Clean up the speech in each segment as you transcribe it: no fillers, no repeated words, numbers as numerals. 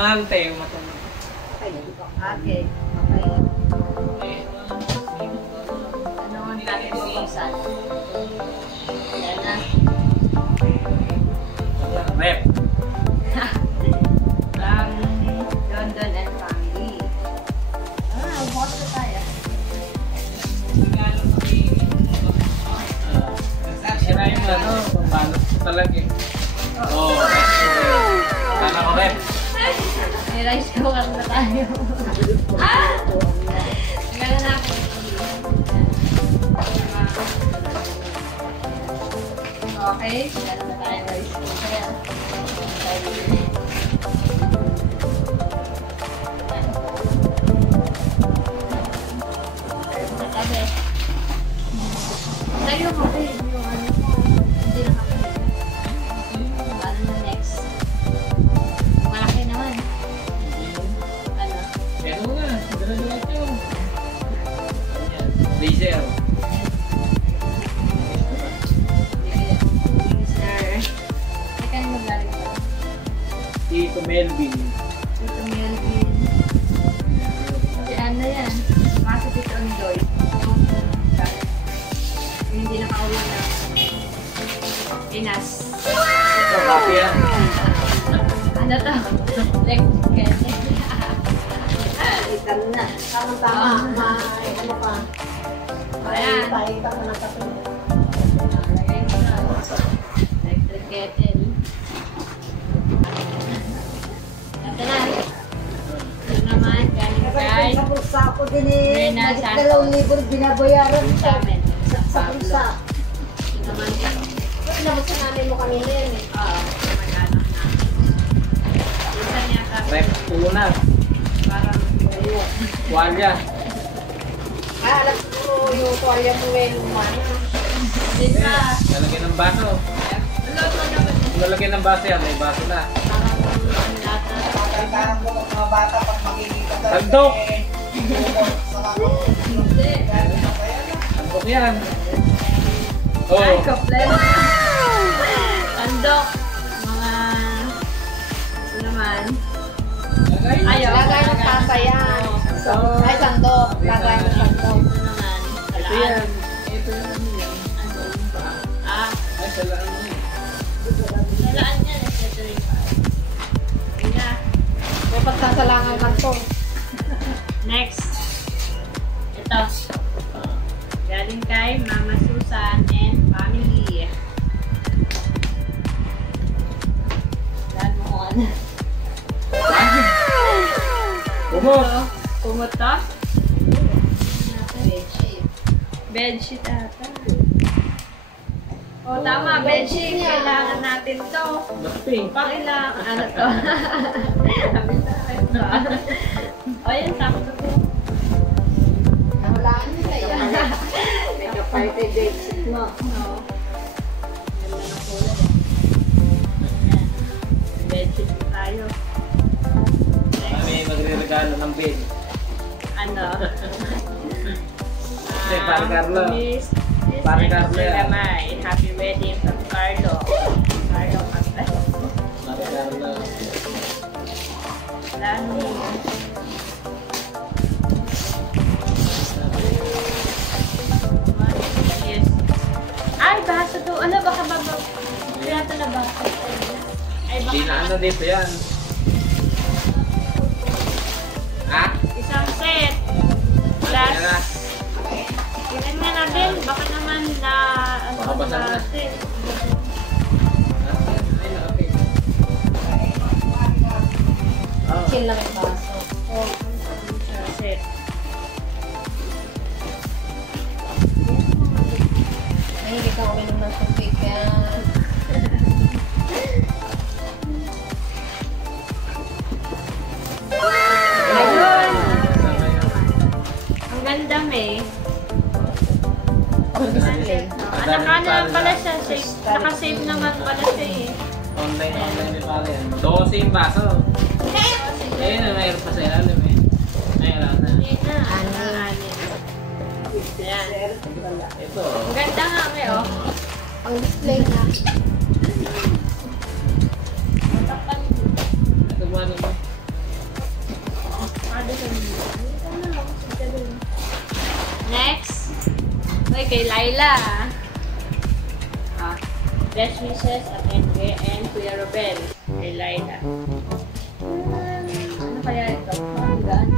Nakante yung mata mo. Okay. Okay. Ano ang natin bukasan? Yan na. Rep. From London and family. Bukas na tayo. Sira yung ano, pambalot talaga eh. Oo. Kala ko rep. May rice cooker na tayo. Gano'n natin. Okay, gano'n na tayo rice cooker. Tabi. Tayo mo ba yung ano? Hindi na kami. Ano na next? Malaki naman. Ano? Eto nga, dala-dala ito. Laser. Laser. Ikan mo galing ba? Tito Melvin. Tito Melvin. Si ano yan? Kasi Tito Ondoy. Yung hindi nakauwi na Pinas. Ito, copy yan. Ano to? Like, Ikan na. Tama-tama. May ano pa. ayan. Pakita ko na kasi. Lagay mo na. Electric kettle. Ito na. Ito naman, galing kay Sa bulsa ko din eh. Reyna Naging 2,000 binabayaran ko. sa amin. Sa bulsa. Ito naman din. Pinabot sa nanay mo kanina yun eh. Oo, mag-anak na. Isa niya ka. Rep, una. Parang Tuwalya. Alam ko yung tuwalya mo eh. Lumana. din na. Lalagyan ng baso. Luto naman. Lalagyan ng baso yan, may baso na. Parang ang lata. Tatandaan ko ng mga bata pag makikita tayo. Tandok! Hindi. Tandok yan. Ay, Oh. kompleto. Tandok. Mga ano naman. Ayaw. Lagay ng tasa yan. Ay, sandok. Lagay ng sandok. Ito naman. Ito yan. Ito yan. Ano? Ah, Ay, salaan mo yun. nalaan niya. Ito rin pa. Kaya, May pagsasalangan man to. next. Ito. Galing kay Mama Susan and family. Dahil mo on. Bumot! Pumuto. Bedsheet. Bedsheet ata. O tama, bedsheet. Kailangan natin to. Bakti. Pakailangan. Ano to? Sabi sa akin to. O yan, sakto po. Nahulaan nila yan. May ka-party date mo. Oo. Ganda ng kulay eh. Ayan. Bedsheet tayo. Kami magre-regalo ng bed. Ano? Kasi para Carlo. Miss Para Carlo yan. Lamay. Happy wedding from Carlo. Carlo Magda. Magregalo. Lalo. Yes. Ay, baso to. Ano, baka baba. Kaya ito na baso. Ay, baka Hindi na ano dito yan. Ha? isang set. Plus, Yan na. tingnan nga natin. Baka naman na, ano Baka ba basag na. natin. Ay, okay. Oh. Chill lang yung baso. Isang set. Mahilig ka uminom ng tubig yan. Ayun! Ang ganda, May. Naka pala siya. Naka-save naman pala siya eh. Online din pala yan. 12 yung baso. Ayun na, mayroon pa sa ilalim eh. Ay, alam na. Hindi na. Anin. Ayan. Ito. Ang ganda nga, May, oh. Ang display na. Tapan. Ito ba naman? Ay, kay Laila. Best wishes at Enrique and Kuya Robel. Kay Laila. Ano kaya ito? Hanggang.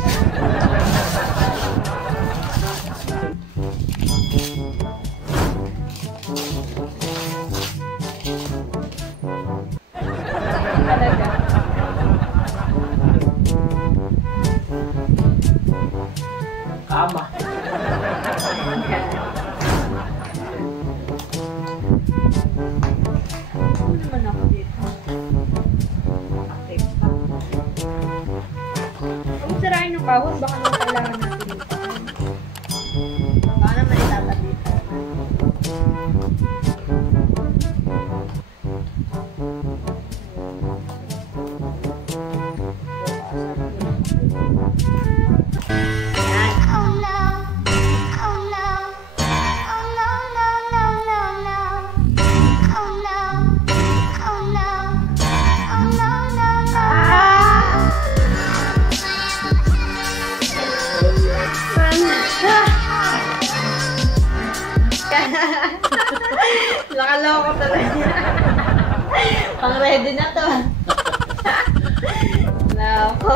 Talaga. Kama. Ano naman ako dito? Okay. Kung sirain yung kahon, baka naman kailangan natin ito. Baka naman itatabi ito. Ayan. Oh no, oh no, oh no, no, no, no, no. Oh no, oh no, oh no, no, no. Nakaloko talaga. Pang ready na to. Loko.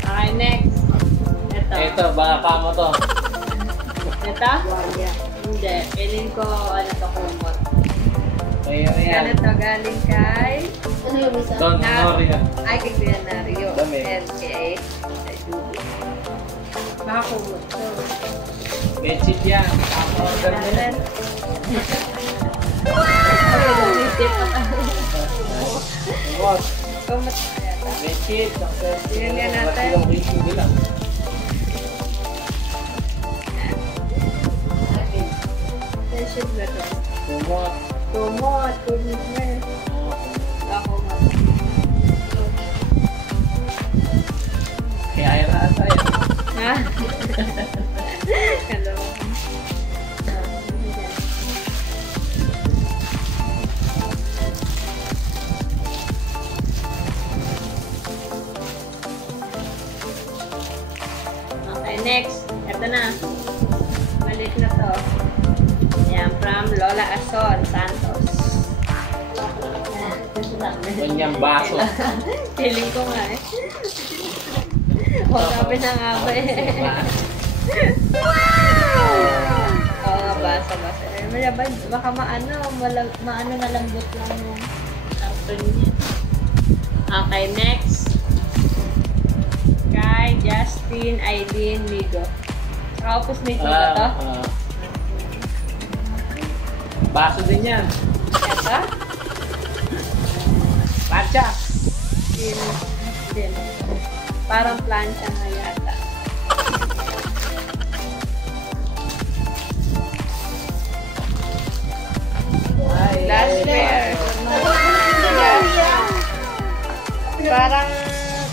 Okay, next. Ito. Ito, baka kama to. Ito? Hindi. Feeling ko, ano to, kumot. Kaya yan. Ano to, galing kay... Ano yung isa? Don Honoria. Ay, kay Kuya Nario. Dami. And kay... Baka kumot to. Bedsheet yan. Order mo yan. What? Kumot kaya to. Bedsheet. Yun yan natin. Yung rating nila. Friendship ba to? Kumot. Kumot. Kumot na. Baka kumot. Kaya ayun ata yan. Ha? Hello. Okay, next. Ito na. Malit na to. Yan, from Lola Ason Santos. Ganyang baso. Feeling ko nga eh. O, sabi na nga ba eh. Oo nga, basa-basa. Baka maano malambot lang yung karton niya. Okay, next. Kay Justin Aileen Migo. Saka office mate mo ba to? Baso din yan. Ito? Pacha. Din. Parang plancha nga yata. Glassware. Parang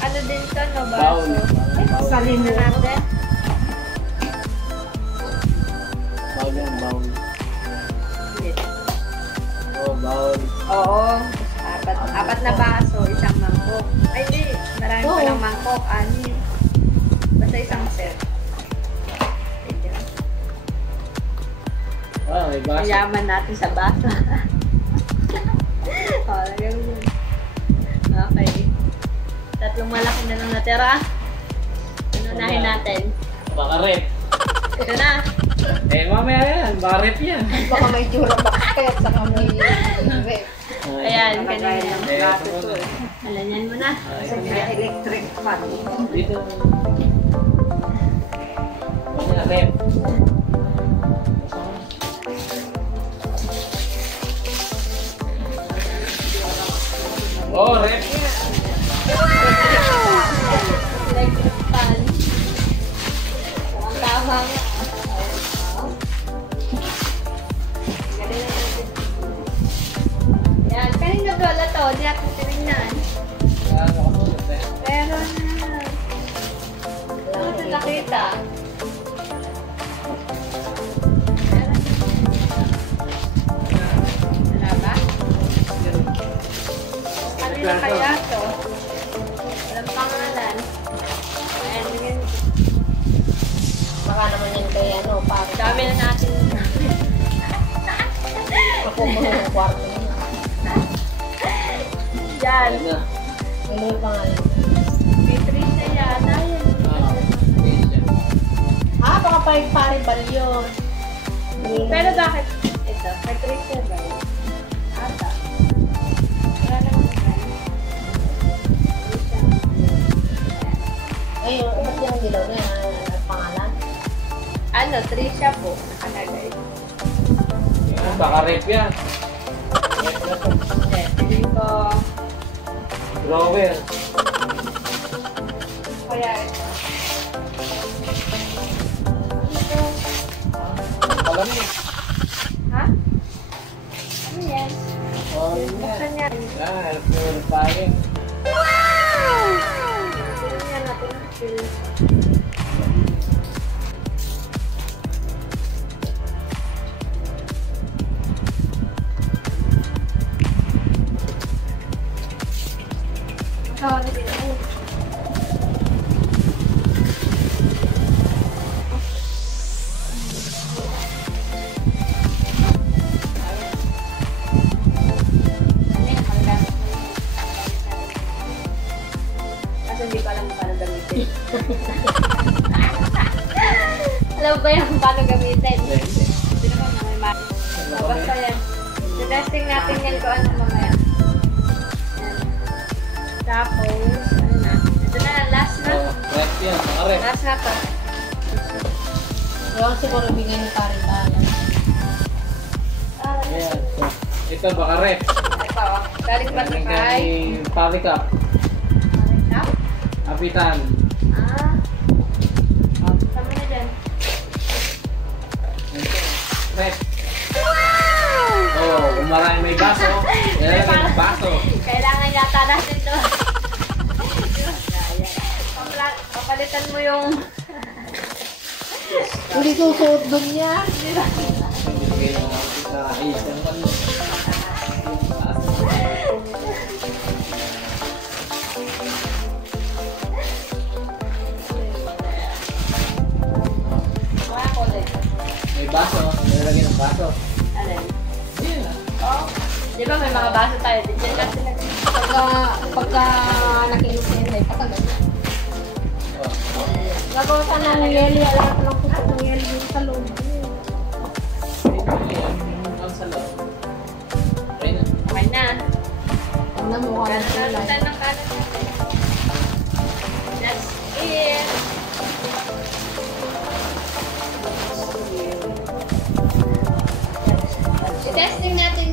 ano din to, no? Bowl. Baso. Salin na natin. Bowl yan, bowl. Yes. Oh, bowl. Oo. Apat na baso, isang mangkok. Ay, di. Marami pa ng mangkok. Ani. Basta isang set. Oh, may baso. Mayaman natin sa baso. O, lagyan mo yun. Okay. Tatlong malaki na lang natira. Unahin natin. Baka rep. Ito na. Eh, mamaya yan. Baka rep yan. Baka may jura bakit, saka may rep. Ayan, kanina yan. Eh, Alanyan mo na. Sa may electric fan. dito. Mamaya rep. Oh, rep yan. Electric fan. Ang tama nga. Galing na natin. Yan, kanina wala to. Hindi natin tinignan. Ano ka ulit eh? Pero na. Ano ito nakita? Wala ba? Ano na kaya to? po mga kwarto niya. Yan. Ayun na. Ano yung pangalan? Patricia yata yan. Ayun siya. Ah, baka pare balyon. Pero bakit ito? Patricia ba yun? Ata. Wala naman tayo. Patricia. Ay, ba't yung dilaw na yan? Pangalan? Ano, Tricia po. Nakalagay. Yan, baka rep yan. Rep na to. Hindi. Hindi ko. Drawer. Kaya ito. Alam niya. Ha? Ano yan? Oh, yun yan. Buksan niya. Yan, air purifying. Buksan niya natin ang fill. Ikaw, ano din ako? Ano yan? Panggamit mo yun. Kasi hindi ko alam kung paano gamitin. Alam mo ba yung paano gamitin? Hindi, hindi. Hindi naman may mali. So, basta yan. Testing natin yan kung ano mamaya. Yan. Tapos, ano na? Ito na, last na. Oh, rep yan, baka rep. Last na to. Yung siguro bigay ni pare bahala. Ayan. Ito, baka rep. Ito, galing pa sa Galing kay. kay Polycap. Kapitan. Ah. Sama na dyan. Rep. Oh, kung marami may baso, yan ang baso. Kailangan yata natin to. Papalitan mo yung... Hindi susuot doon niya. Bigay na lang sa isang kanya. Mga kulay. May baso, nilagay ng baso. Alin? Yan ah. Oo. Di ba may mga baso tayo? Diyan natin lang. Pagka nakilos na yun, ay patagal. Oh. Gagawa ka ng yeli, alam ko lang kung ng yeli yung sa loob. Ang salaw. Okay na. Okay na. Ang namuha na sila. Kanan ng kanan natin. That's it. I-testing natin